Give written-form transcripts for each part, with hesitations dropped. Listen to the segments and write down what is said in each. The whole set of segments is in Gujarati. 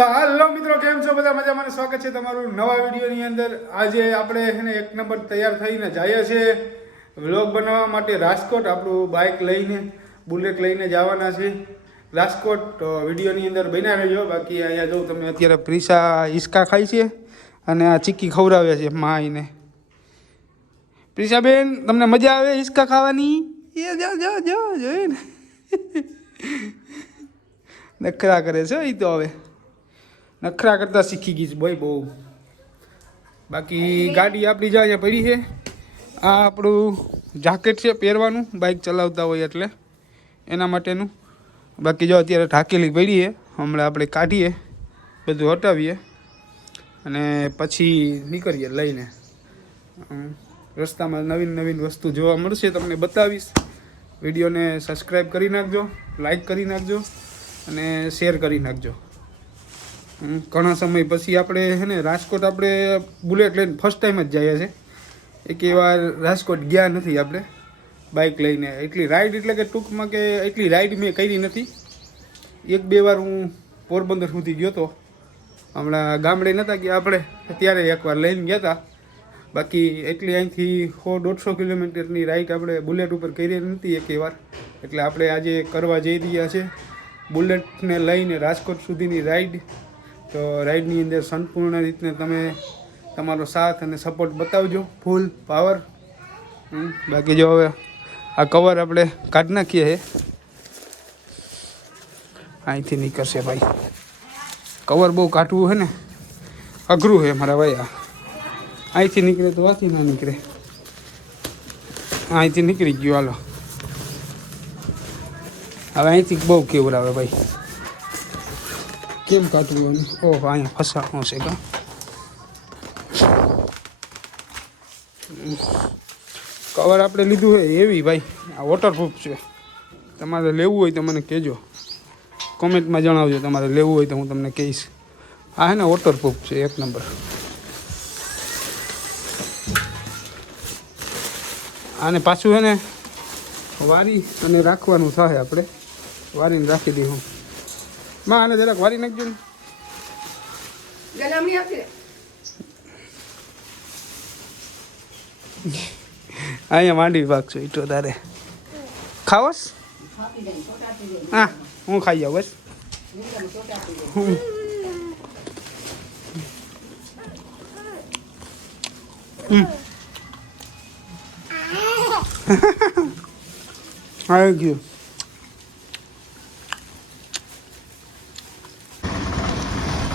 તો હાલો મિત્રો, કેમ છો બધા? મજામાં. સ્વાગત છે તમારું નવા વિડીયોની અંદર. આજે આપણે એને એક નંબર તૈયાર થઈને જઈએ છીએ વ્લોગ બનાવવા માટે રાજકોટ. આપણું બાઇક લઈને, બુલેટ લઈને જવાના છે રાજકોટ. તો વિડીયોની અંદર બન્યા રહેજો. બાકી અહીંયા જો તમે અત્યારે પ્રિસા હિસકા ખાય છે અને આ ચીક્કી ખવડાવે છે માઈને. પ્રિસાબેન, તમને મજા આવે હિસકા ખાવાની? એ જાઓ જાઓ જાઓ જોઈ ને નખરા કરે છે એ તો. હવે નખરા કરતા શીખી ગઈ છે ભાઈ બહુ. બાકી ગાડી આપણી જ્યાં પડી છે. આ આપણું જાકેટ છે પહેરવાનું, બાઇક ચલાવતા હોય એટલે એના માટેનું. બાકી જો અત્યારે ઢાકેલી પડી છે, હમણાં આપણે કાઢીએ, બધું હટાવીએ અને પછી નીકળીએ લઈને. રસ્તામાં નવીન નવીન વસ્તુ જોવા મળશે, તમને બતાવીશ. વિડીયોને સબસ્ક્રાઈબ કરી નાખજો, લાઈક કરી નાખજો અને શેર કરી નાખજો. ઘણા સમય પછી આપણે છે ને રાજકોટ આપણે બુલેટ લઈને ફર્સ્ટ ટાઈમ જ જઈએ છીએ. એકેય વાર રાજકોટ ગયા નથી આપણે બાઇક લઈને. એટલી રાઈડ એટલે કે ટૂંકમાં કે એટલી રાઈડ મેં કરી નથી. એક બે વાર હું પોરબંદર સુધી ગયો હતો, હમણાં ગામડે નહોતા ગયા આપણે, ત્યારે એકવાર લઈને ગયા હતા. બાકી એટલી અહીંથી 100-150 કિલોમીટરની રાઈડ આપણે બુલેટ ઉપર કરી નથી એકેય વાર. એટલે આપણે આજે કરવા જઈ રહ્યા છે બુલેટને લઈને રાજકોટ સુધીની રાઈડ. તો રાઈડની અંદર સંપૂર્ણ રીતને તમે તમારો સાથ અને સપોર્ટ બતાવજો, ફૂલ પાવર. બાકી જો હવે આ કવર આપણે કાઢી નાખીએ છે, અહીંથી નીકળશે ભાઈ. કવર બહુ કાઢવું છે ને, અઘરું છે મારા ભાઈ. આ અહીંથી નીકળે તો આથી ના નીકળે. અહીંથી નીકળી ગયું. હાલો હવે અહીંથી બહુ કેવું આવે ભાઈ. કેમ કાઢવું? ઓહ, અહીંયા ફસાવાનું છે કા. કવર આપણે લીધું છે એવી ભાઈ, આ વોટરપ્રૂફ છે. તમારે લેવું હોય તો મને કહેજો, કોમેન્ટમાં જણાવજો. તમારે લેવું હોય તો હું તમને કહીશ. આ હે ને વોટરપ્રૂફ છે, એક નંબર. આને પાછું છે ને વારી અને રાખવાનું થાય. આપણે વારીને રાખી દઈશું. માં આને જરાક વારી નાખજો ને. અહીંયા માંડવી પાકશો ઈટો તારે ખાવસ? હા, હું ખાઈ જાઉં બસ. આવી ગયું.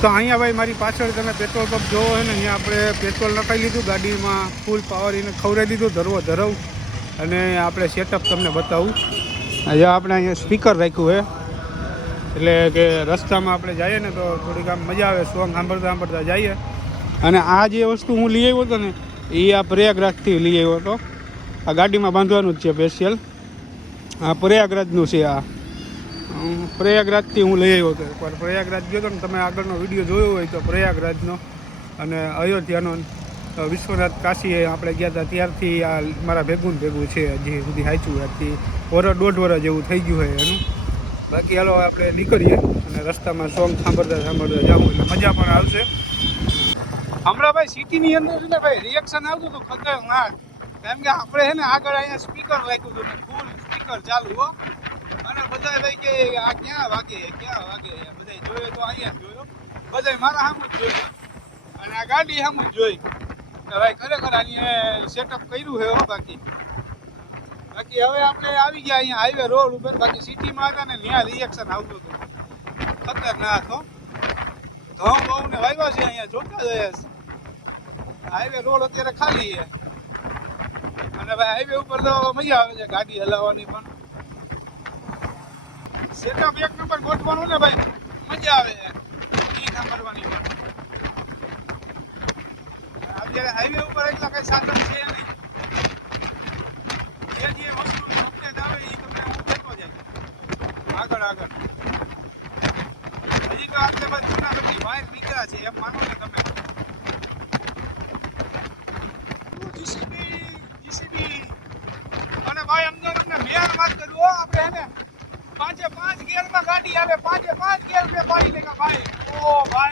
તો અહીંયા ભાઈ મારી પાછળ તમે પેટ્રોલ પંપ જોવો છે ને, અહીંયા આપણે પેટ્રોલ નખાઈ લીધું ગાડીમાં, ફૂલ પાવર એને ખવડાવી દીધું ધરવો ધરવ. અને આપણે સેટઅપ તમને બતાવું. આજે આપણે અહીંયા સ્પીકર રાખ્યું છે, એટલે કે રસ્તામાં આપણે જઈએ ને તો થોડીક આમ મજા આવે, સોંગ સાંભળતા સાંભળતા જઈએ. અને આ જે વસ્તુ હું લઈ આવ્યો હતો ને, એ આ પ્રયાગરાજથી લઈ આવ્યો હતો. આ ગાડીમાં બાંધવાનું જ છે સ્પેશિયલ. આ પ્રયાગરાજનું છે. આ પ્રયાગરાજથી હું લઈ આવ્યો હતો. એકવાર પ્રયાગરાજ ગયો હતો ને, તમે આગળનો વિડીયો જોયો હોય તો પ્રયાગરાજનો. અને અયોધ્યાનો વિશ્વનાથ કાશી આપણે ગયા હતા ત્યારથી આ મારા ભેગું છે હજી સુધી સાચું. આજથી 1.5 વર્ષ જેવું થઈ ગયું છે એનું. બાકી હાલો આપણે નીકળીએ અને રસ્તામાં સોંગ સાંભળતા સાંભળતા જાઉં એટલે મજા પણ આવશે. હમણાં ભાઈ સિટીની અંદર છે ને ભાઈ રિએક્શન આવતું હતું ખતરનાક. કેમ કે આપણે છે ને આગળ અહીંયા સ્પીકર રાખ્યું હતું ને, ફૂલ સ્પીકર ચાલુ હો. અને બધા ભાઈ કે આ ક્યાં વાગે બધા જોયો તો અહીંયા જ જોયો. બધા મારા સામું જ જોયો અને આ ગાડી સામું જ જોઈ. ભાઈ ખરેખર આની સેટઅપ કર્યું છે હો. બાકી હવે આપણે આવી ગયા અહીંયા હાઈવે રોડ ઉપર. બાકી સિટીમાં હતા ને ત્યાં રિએક્શન આવતું હતું ખતરનાક હો. ઘઉં બહુ ને વાવ્યા છે અહીંયા, જોતા જઈએ. હાઈવે રોડ અત્યારે ખાલી છે. અને ભાઈ હાઈવે ઉપર તો મજા આવે છે ગાડી હલાવવાની પણ. સેટઅપ એક નંબર ગોઠવાનું ને ભાઈ, મજા આવે છે ઈ સાંભળવાની પણ. અત્યારે હાઈવે ઉપર એટલા કઈ સાધન છે નહીં. જે વસ્તુ અપડેટ આવે એ તમને હું કહેતો જાય આગળ. હજી તો આપણે બસ જૂનાગઢની બહાર નીકળ્યા છે એમ માનો ને તમે. જીસીબી અને ભાઈ અમને મેન વાત કરું આપણે હે ને 5 ગેરમાં ગાડી આવે, 5 ગેર મેં પાડી લેગા ભાઈ. ઓ ભાઈ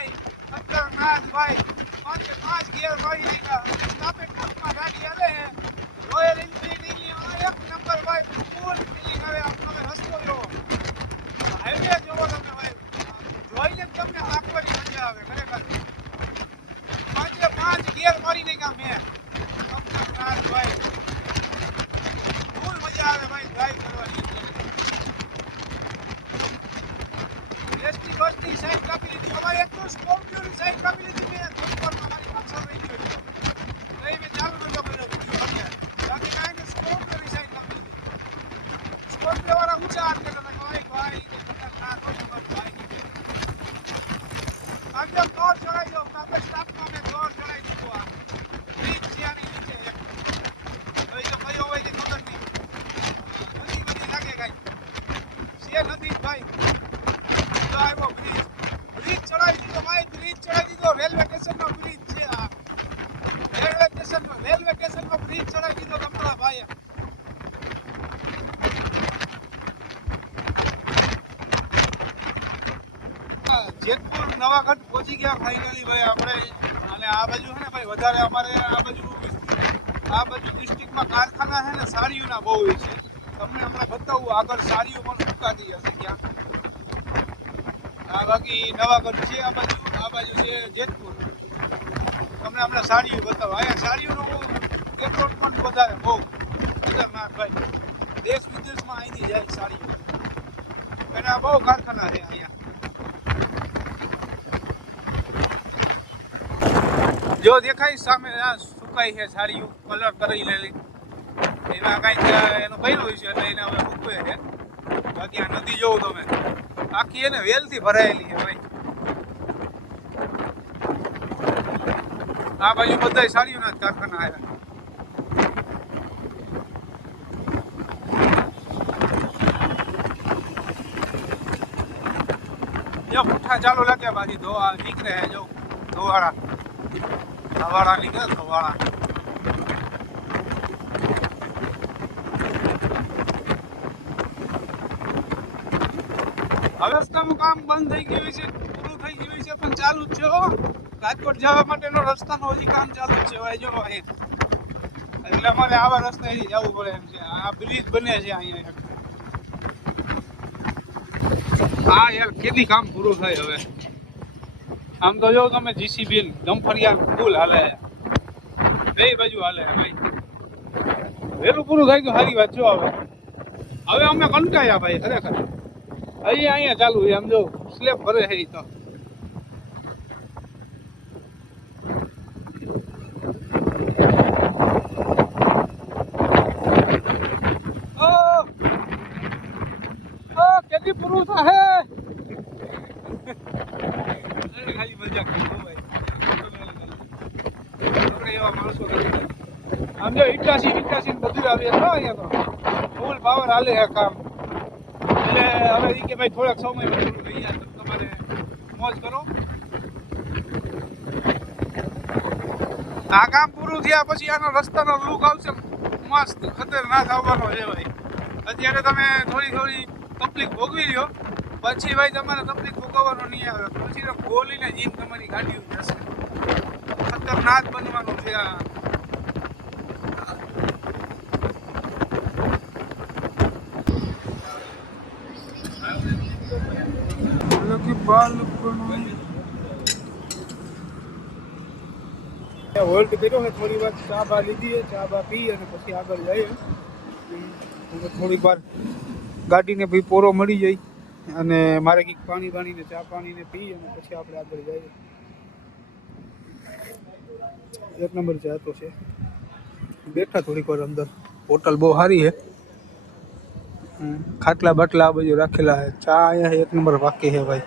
આવે ખરેખર. 5 ગિયર મારી નાખ્યા મેં. ભાઈ ફૂલ મજા આવે ભાઈ ડ્રાઈવ કરવાની. એસટી બસની સાઈડ કાપી લીધી. અમારે એક તો સ્કોર્પિયોની સાઈડ કાપી લીધી મેં. થોડીવારમાં મારી પાછળ રહી ગયો તો મેં ચાલુ નતો કર્યો વિડીયો. બાકી કાંઈ કે સ્કોર્પિયોની સાઈડ કાપી લીધી. સ્કોર્પિયો વાળા ઊંચા હાથ કરતા હતા કે ભાઈ ખતરનાક હોય તમારું ભાઈ. આગળ દોર ચડાઈ દો. આપણે સ્ટાફમાં મેં દોર ચડાઈ દીધું. આ બ્રિજ છે આની નીચે એક. હવે તો કયો હોય કે ખબર નહીં. નદી બધી લાગે કાંઈ છે નથી ભાઈ. આવ્યો બ્રિજ. બ્રિજ ચડાવી દીધો ભાઈ. બ્રિજ ચડાવી દીધો. રેલવે સ્ટેશનનો બ્રિજ છે આ. રેલવે સ્ટેશનનો બ્રિજ ચડાવી દીધો તમારા ભાઈએ. જેતપુર નવાગઢ પહોંચી ગયા ફાઇનલી ભાઈ આપણે. અને આ બાજુ છે ને ભાઈ વધારે અમારે આ બાજુ ડિસ્ટ્રિક્ટમાં કારખાના છે ને સાડીઓના બહુ હોય છે. તમને હમણાં બતાવું આગળ સાડીઓ પણ સુકાતી હશે ત્યાં. આ બાકી નવાગઢ છે આ બાજુ છે જેતપુર. તમને હમણાં સાડીઓ બતાવો. અહીંયા સાડીઓનું એક્સપોર્ટ પણ વધારે બહુ ખતરનાક ભાઈ. દેશ વિદેશમાં અહીંથી જાય સાડીઓ. એના બહુ કારખાના છે અહીંયા. જો દેખાય સામે આ સુકાઈ છે સાડીઓ કલર કરી લેલી. એના કાંઈક એનું બન્યું હોય છે એટલે એને હવે મૂકવે છે. બાકી આ નદી જોવું તમે આખી એને વેલથી ભરાયેલી છે ભાઈ. આ બાજુ બધા સાડીઓના જ કારખાના આવ્યા. જો પુઠ્ઠા ચાલુ લાગ્યા બાકી ધોવા નીકળે છે. જો ધોવાળા નીકળે ધોવાળા. હવે રસ્તાનું કામ બંધ થઈ ગયું છે. પૂરું થઈ ગયું છે પણ ચાલુ જ છે. રાજકોટ જવા માટેનો રસ્તાનું હજી કામ ચાલુ જ છે ભાઈ. જો એટલે અમારે આવા રસ્તે જવું પડે એમ છે. આ બ્રિજ બને છે અહીંયા. હા યાર કેદી કામ પૂરું થાય હવે. આમ તો જો તમે જીસીબી ડમ્ફરિયા ફૂલ હાલે. બે બાજુ હાલે ભાઈ. વહેલું પૂરું થાય તો સારી વાત. જો હવે અમે કંટાળ્યા ભાઈ ખરેખર. અહીંયા ચાલુ છે આમ જો સ્લેબ ભરે છે. તો કેદી પૂરું થાય ખાલી મજાક ભાઈ. એવા માણસો આમ જો 88 બધું આવી અહીંયા તો ફૂલ પાવર હાલે છે કામ. એટલે હવે એ કે ભાઈ થોડાક સમયમાં પૂરું થઈ જાય તો તમારે મોજ કરો. આ કામ પૂરું થયા પછી આનો રસ્તાનો લુક આવશે મસ્ત ખતરનાક આવવાનો છે ભાઈ. અત્યારે તમે થોડી તકલીફ ભોગવી લ્યો પછી ભાઈ તમારે તકલીફ ભોગવવાનો નહીં આવે. પછી તો ગોલીને જીમ તમારી ગાડીઓ જશે. ખતરનાક બનવાનું છે આ. હોલ્ડ કર્યો છે થોડી વાર. ચા બા લીધી. ચા બા પી અને પછી આગળ જઈએ. થોડીક વાર ગાડીને ભાઈ પોરો મળી જાય અને મારે કંઈક પાણીને ચા પાણીને પી અને પછી આપણે આગળ જઈએ. એક નંબર ચા તો છે. બેઠા થોડીક વાર અંદર. હોટલ બહુ સારી છે. ખાટલા બાટલા આ બાજુ રાખેલા છે. ચા અહીંયા એક નંબર વાકી છે ભાઈ.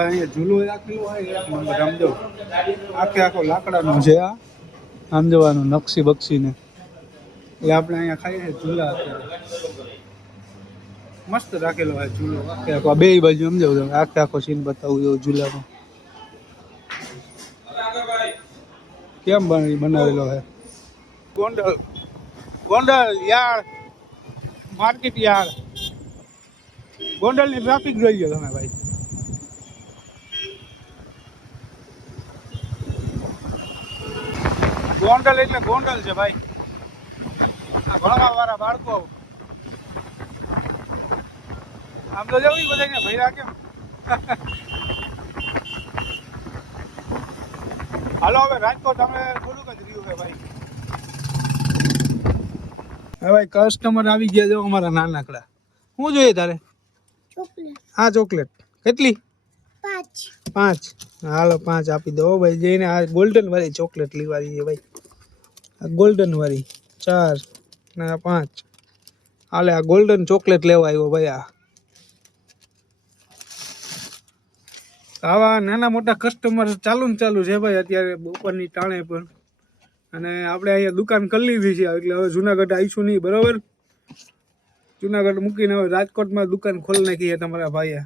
અહીંયા ઝૂલો રાખેલો હોય એક નંબર. આમ જો આખો લાકડાનો છે આ. આમ જવાનું નકશી બક્ષીને. એટલે આપણે અહીંયા ખાઈએ છીએ ઝૂલા. અત્યારે મસ્ત રાખેલો હોય ઝૂલો. આખો બે બાજુ સમજાવું તમે. આખો સીન બતાવું એવું ઝૂલાનો કેમ બનાવેલો છે. Gondal yard market yard. ગોંડલની ટ્રાફિક જોઈ લો તમે ભાઈ. ગોંડલ એટલે ગોંડલ છે ભાઈ. આ ભણવા વાળા બાળકો આમ તો જવું બધા ભૈરા કેમ હાલો હવે રાજકોટ અમે થોડુંક જ રહ્યું છે ભાઈ. હવે ભાઈ કસ્ટમર આવી ગયા જો અમારા નાનકડા. શું જોઈએ તારે? ચોકલેટ. હા ચોકલેટ. કેટલી? 5. 5. હાલો 5 આપી દો ભાઈ. જઈને આ ગોલ્ડન વાળી ચોકલેટ લેવાની છે ભાઈ. આ ગોલ્ડન વાળી 4 ને 5. હાલે આ ગોલ્ડન ચોકલેટ લેવા આવ્યો ભાઈ. આવા નાના મોટા કસ્ટમર ચાલુ ને ચાલુ છે ભાઈ અત્યારે બપોરની ટાણે પણ. અને આપણે અહીંયા દુકાન કરી લીધી છે એટલે હવે જુનાગઢ આવીશું નહીં, બરાબર. જુનાગઢ મૂકીને હવે રાજકોટમાં દુકાન ખોલી નાખી છે તમારા ભાઈએ.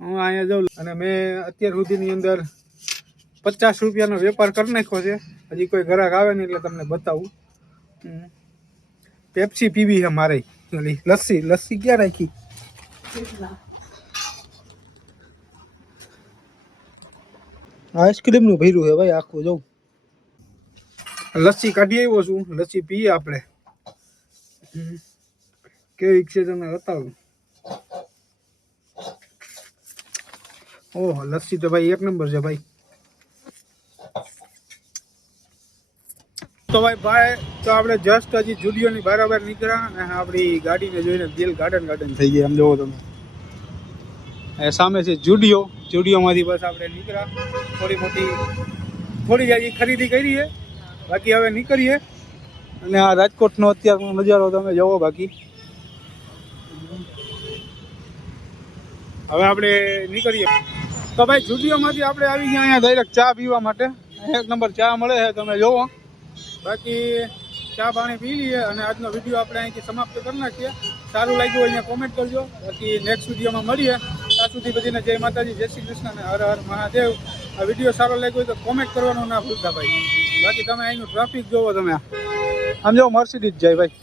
હું અહીંયા જાઉં અને મેં અત્યાર સુધીની અંદર 50 રૂપિયાનો વેપાર કરી નાખ્યો છે. હજી કોઈ ગ્રાહક આવે નહીં એટલે તમને બતાવું. પેપ્સી પીવી છે મારે. લસ્સી ક્યાં રાખી? આઈસ્ક્રીમ નું ભર્યું છે ભાઈ આખું. જવું લસ્સી કાઢી આવ્યો છું. લસ્સી પીએ આપણે. કેવી છે તમને બતાવું. ઓહો લસ્સી તો ભાઈ 1 નંબર છે ભાઈ. તો ભાઈ તો આપણે જસ્ટ હજી જુડિયોની બરાબર નીકળ્યા અને આપણી ગાડીને જોઈને દિલ ગાર્ડન થઈ ગયા. આમ જોવો તમે સામે છે જુડિયો. જુડિયોમાંથી બસ આપણે નીકળ્યા. થોડી જાજી ખરીદી કરી છે, બાકી હવે નીકળીએ. અને આ રાજકોટનો અત્યારનો નજારો તમે જોવો. બાકી હવે આપણે નીકળીએ. તો ભાઈ જુડિયોમાંથી આપણે આવી ગયા અહીંયા ડાયરેક્ટ ચા પીવા માટે. 1 નંબર ચા મળે છે તમે જોવો. બાકી ચા પાણી પી લઈએ અને આજનો વિડીયો આપણે અહીંથી સમાપ્ત કરી નાખીએ. સારું લાગ્યું હોય અહીંયા કોમેન્ટ કરજો. બાકી નેક્સ્ટ વિડીયોમાં મળીએ. ત્યાં સુધી બધીને જય માતાજી, જય શ્રી કૃષ્ણ અને હર હર મહાદેવ. આ વિડીયો સારો લાગ્યો હોય તો કોમેન્ટ કરવાનું ના ભૂલતા ભાઈ. બાકી તમે અહીંનું ટ્રાફિક જોવો તમે. આમ જો મર્સિડીઝ જાય ભાઈ.